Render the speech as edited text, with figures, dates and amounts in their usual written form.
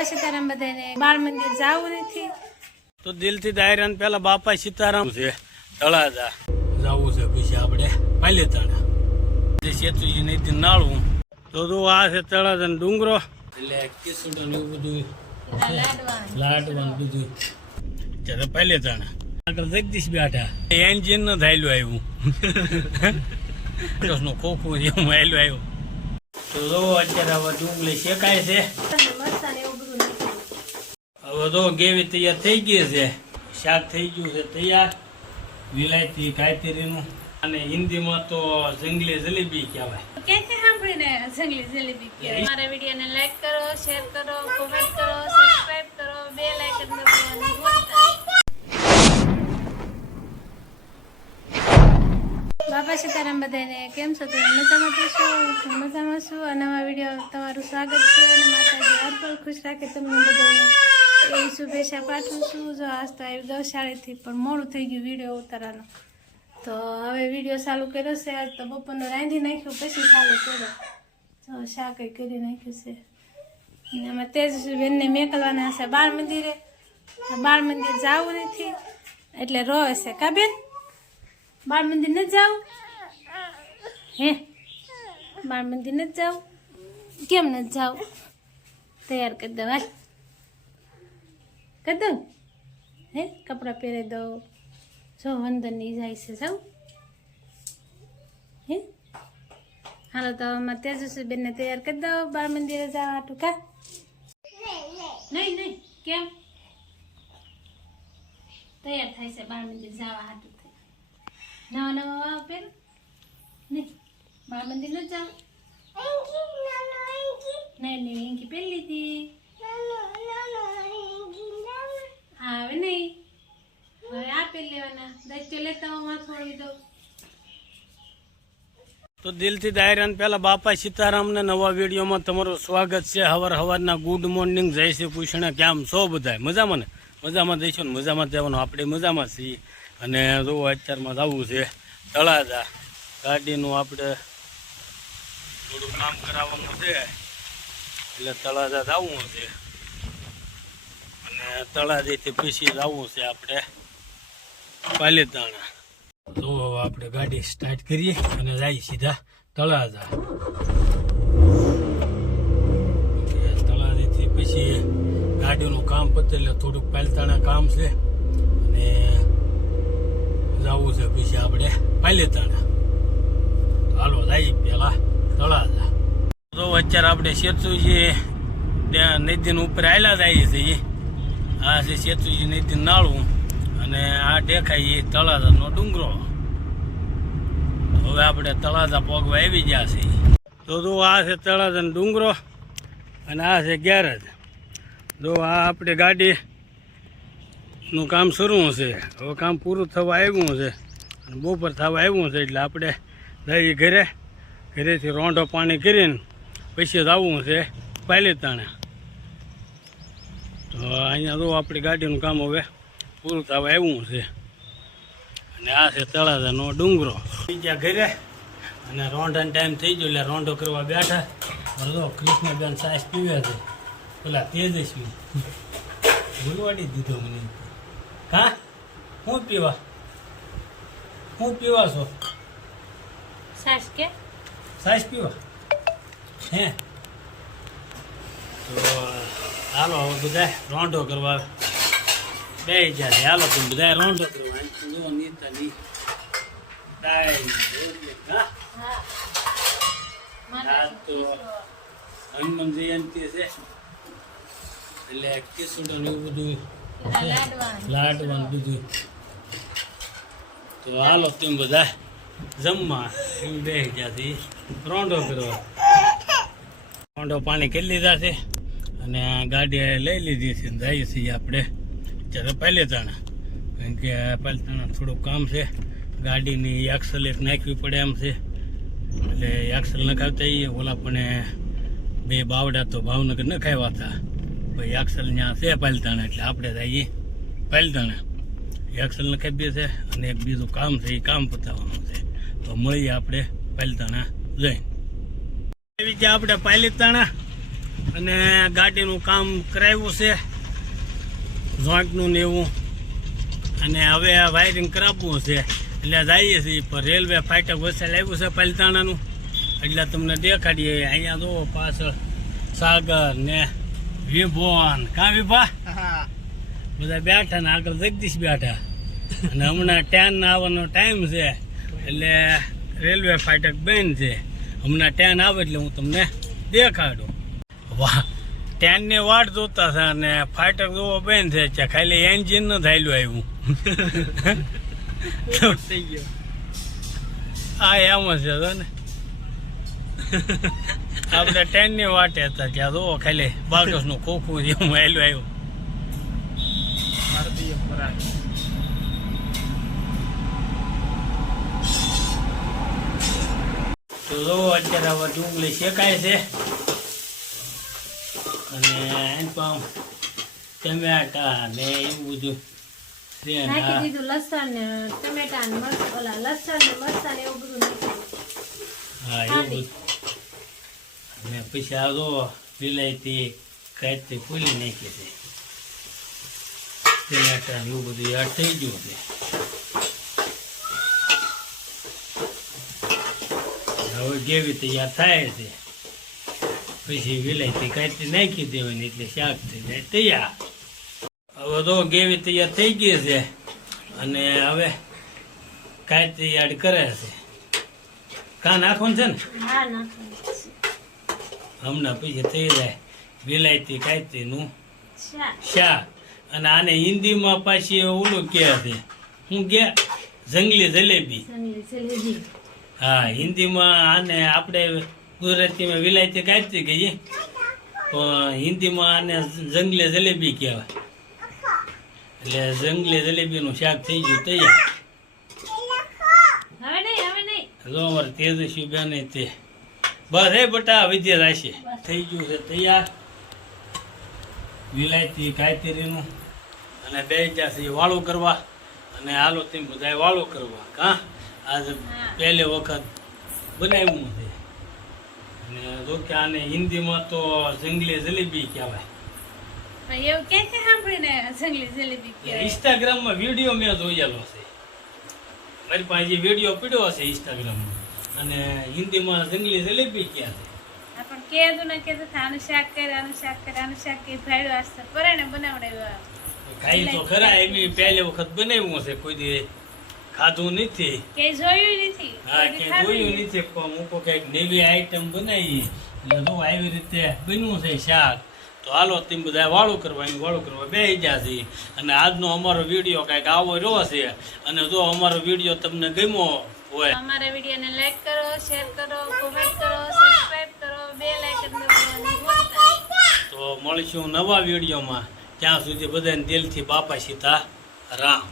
બાપા સીતારામ બધાને બાળ મંદિર જાવું નથી તો દિલથી દાયરાન પેલા બાપા સીતારામ છે તળાજા જવું છે પછી આપણે પાલેતાણા જે સેતુજી નહીં નાળવું તો આ છે તળાજા ડુંગરો એટલે કેસુડા ને એવું બધું લાડવાનું બધું ત્યારે પાલેતાણા આગળ જગદીશ બેઠા એન્જિન ન થાયલું આવ્યું નો ખોખું એવું આવ્યું તો અત્યારે હવે ડુંગળી શેકાય છે હવે તો ગેવી તૈયાર થઈ ગઈ છે શાક થઈ ગયું છે તૈયાર વિલાયતી કાયતરીનું અને હિન્દીમાં તો જંગલી જલેબી કહેવાય ક્યાંથી સાંભળીને જંગલી જલેબી કહેવાય મારા વિડીયોને લાઈક કરો શેર કરો કોમેન્ટ કરો સબસ્ક્રાઇબ કરો બેલ આઇકન દબાવવાનું ભૂલતા બાપા સીતારામ બધાને કેમ છો તમે મજામાં છો હું મજામાં છું આ નવા વિડીયો તમારું સ્વાગત છે અને માતાજી હરપળ ખુશ રાખે તમને બધાને એવી શુભેચ્છા પાઠવું છું જો આજ તો આવી ગૌશાળેથી પણ મોડું થઈ ગયું વિડીયો ઉતારવાનો તો હવે વિડીયો ચાલુ કર્યો છે આજ તો બપોરનો રાંધી નાખ્યું પછી ચાલુ કર્યો તો શાક કરી નાખ્યું છે અને આમાં તેજસ્વીબેનને મેકલવાના છે બાળ મંદિરે બાળ મંદિર જવું નથી એટલે રોવે છે કા બેન બાળ મંદિર નથી જાવ હે બાળ મંદિર નથી જાવ કેમ નથી જાવ તૈયાર કરી દઉં હાલ કરી દઉં હે કપડાં પહેરી દઉં જો વંદનની જાય છે જાઉં હે હાલો તો આમાં તેજસ્વીબેનને તૈયાર કરી દઉં બાળ મંદિરે જવા હાટું કા નહીં નહીં કેમ તૈયાર થાય છે બાળ મંદિર જવા હાટું નવા નવા વાવ પહેર નહીં બાળ મંદિર ન જાવ નહીં નહીં એંકી પહેરી લીધી હા હવે નહીં હવે આ પહેરી લેવાના દચ્યો લેતા હું માથું વળી દઉં તો દિલથી દાયરાન પેલા બાપા સીતારામને નવા વિડીયોમાં તમારું સ્વાગત છે હવારના ગુડ મોર્નિંગ જય શ્રી કૃષ્ણ કેમ છો બધા મજામાં ને મજામાં જઈશું ને મજામાં જવાનું આપણે મજામાં છીએ અને જો અત્યારમાં જવું છે તળાજા ગાડીનું આપણે થોડું કામ કરાવવાનું છે એટલે તળાજા જવું છે અને તળાજાથી પછી જવું છે આપણે પાલેતાણા તો હવે આપણે ગાડી સ્ટાર્ટ કરીએ અને જઈએ સીધા તળાજા તળાજાથી પછી ગાડીનું કામ પતે એટલે થોડુંક પાલેતાણા કામ છે અને જવું છે પછી આપણે પાલેતાણા હાલો જઈએ પેલા તળાજા તો અત્યારે આપણે સેતુજી નદી ઉપર આવેલા જઈએ છીએ આ છે સેતુજી નદી નાળું અને આ દેખાય એ તળાજાનો ડુંગરો હવે આપણે તળાજા પોગવા આવી ગયા છીએ તો આ છે તળાજાનો ડુંગરો અને આ છે ગેરેજ જો આ આપણે ગાડીનું કામ શરૂ છે હવે કામ પૂરું થવા આવ્યું છે અને બપોર થવા આવ્યું છે એટલે આપણે જઈએ ઘરેથી રોંઢો પાણી કરીને પછી જવું છે પાલેતાણા તો અહીંયા જો આપણી ગાડીનું કામ હવે પૂરું થવા આવ્યું છે અને આ છે તળાજાનો ડુંગરો બીજા ઘરે અને રોંઢાનો ટાઈમ થઈ ગયો એટલે રોંઢો કરવા બેઠા જો કૃષ્ણબેન સાસ પીવે છે પેલા તેજસ્વી ભૂલવાડી દીધો મને હા હું પીવા છો સાસ કે સાસ પીવા હે તો હાલો હવે બધા રોંઢો કરવા બે જાય હાલો તમે બધા રોંઢો કરવા નીતાની તો હનુમાન જયંતિ છે એટલે કેસુડા ને એવું બધું લાડવાનું બધું તો હાલો તેમ બધા જમવા એમ બે જ્યાંથી રોંઢો કરવા રોંઢો પાણી કરી લીધા છે અને ગાડી લઈ લીધી છે જઈએ છીએ આપણે ત્યારે પાલેતાણા કારણ કે પાલેતાણા થોડુંક કામ છે ગાડીની એક્સલ એક નાખવી પડે એમ છે એટલે એક્સલ નખાવતા આવીએ ઓલા પણ બે બાવડા તો ભાવનગર નખાવ્યા હતા ભાઈ એક્સલ ત્યાં છે પાલેતાણા એટલે આપણે જઈએ પાલેતાણા એક્સલ નખાવીએ છે અને એક બીજું કામ છે એ કામ પતાવવાનું છે તો મળીએ આપણે પાલેતાણા જઈને એવી કે આપણે પાલેતાણા અને ગાડીનું કામ કરાવ્યું છે જોઈન્ટનું ને એવું, અને હવે આ વાયરિંગ કરાવવું છે. એટલે જઈએ છીએ પણ રેલવે ફાટક વચ્ચે લાવ્યું છે પાલિતાણાનું, એટલે તમને દેખાડીએ. અહીંયા જુઓ પાછળ સાગર ને વિભોન, કાં વિભા બધા બેઠા ને આગળ જગદીશ બેઠા. અને હમણાં ટ્રેન આવવાનો ટાઈમ છે એટલે રેલવે ફાટક બંધ છે. હમણાં ટ્રેન આવે એટલે હું તમને દેખાડું. વાહ, ટ્રેનની વાટ જોતા છે અને ફાટક જોવો બંધ છે, ખાલી એન્જિન ન થાયલું આવ્યું. થઈ ગયો હા એમ જ છે ને. આપણે ટ્રેનની વાટે હતા ત્યાં જોવો ખાલી બાકસનું ખોખું જેવું આવેલું આવ્યું. તો જો અત્યારે હવે ડુંગળી શેકાય છે અને એમ પણ ટમેટા ને એવું બધું છે. નાખી દીધું લસણ ને ટમેટા ને ઓલા લસણ ને મરચાં ને એવું બધું નાખ્યું. હા એવું બધું. અને પછી આ જો વિલાયતી કાંઈ ખોલી નાખી છે, ટમેટા ને એવું બધું યાદ થઈ ગયું છે. હવે જેવી તૈયાર થાય છે પછી વિલાયતી કાંઈ નાખી દેવાની એટલે શાક થઈ જાય તૈયાર. હવે તો ગેવી તૈયાર થઈ ગઈ છે અને હવે કાંઈ તૈયાર કરે છે. કાં નાખવાનું છે ને? હા નાખવાનું છે. હમણાં પછી થઈ જાય વિલાયતી કાંઈનું શાક. શાક. અને આને હિન્દીમાં પાછી ઓલું કહે છે, હું કે જંગલી જલેબી. જંગલી જલેબી. હા, હિન્દીમાં આને આપણે ગુજરાતીમાં વિલાયતી કાંઈ કહીએ પણ હિન્દીમાં આને જંગલી જલેબી કહેવાય. એટલે જંગલી જલેબીનું શાક થઈ ગયું તૈયાર. હવે નહીં જો અમારે તેજસ્વી બેન તે બસ એ બટા વિદ્યા રાશિ થઈ ગયું છે તૈયાર વિલાયતી કાયતરીનું. અને બે જશે વાળું કરવા અને હાલો તેમ બધા વાળું કરવા. કાં આજે પહેલી વખત બનાવ્યું છે. અને જો કે આને હિન્દીમાં તો જંગલી જલેબી કહેવાય. એવું ક્યાંથી સાંભળીને જંગલી જલેબી કહેવાય? ઇન્સ્ટાગ્રામમાં વિડીયો મેં જોયેલો છે, મારી પાસે જે વિડીયો પડ્યો હશે ઇન્સ્ટાગ્રામમાં, અને હિન્દીમાં જંગલી જલેબી ક્યાં છે. પણ કહેતું ને કહેતું આનું શાક કરે આનું શાક કરે આનું શાક કે ભાડ્યું આસ્તે પરાણે બનાવડાવ્યું. ખાઈ તો ખરા, એમ પહેલી વખત બનાવ્યું છે, કોઈ દી ખાધું નથી કે જોયું નથી. હા કે જોયું નથી પણ મૂકો કઈક નવી આઈટમ બનાવી એટલે જો આવી રીતે બન્યું છે શાક. તો હાલો તેમ બધા વાળું કરવા બે જશે. અને આજનો અમારો વિડીયો કઈક આવો રહ્યો છે. અને જો અમારો વિડીયો તમને ગમ્યો હોય અમારા વિડીયોને લાઈક કરો, શેર કરો, કોમેન્ટ કરો, સબસ્ક્રાઇબ કરો, બેલ આઇકન દબાવવાનું ભૂલતા નહીં. તો મળીશું નવા વિડીયોમાં. ત્યાં સુધી બધાને દિલથી બાપા સીતા રામ.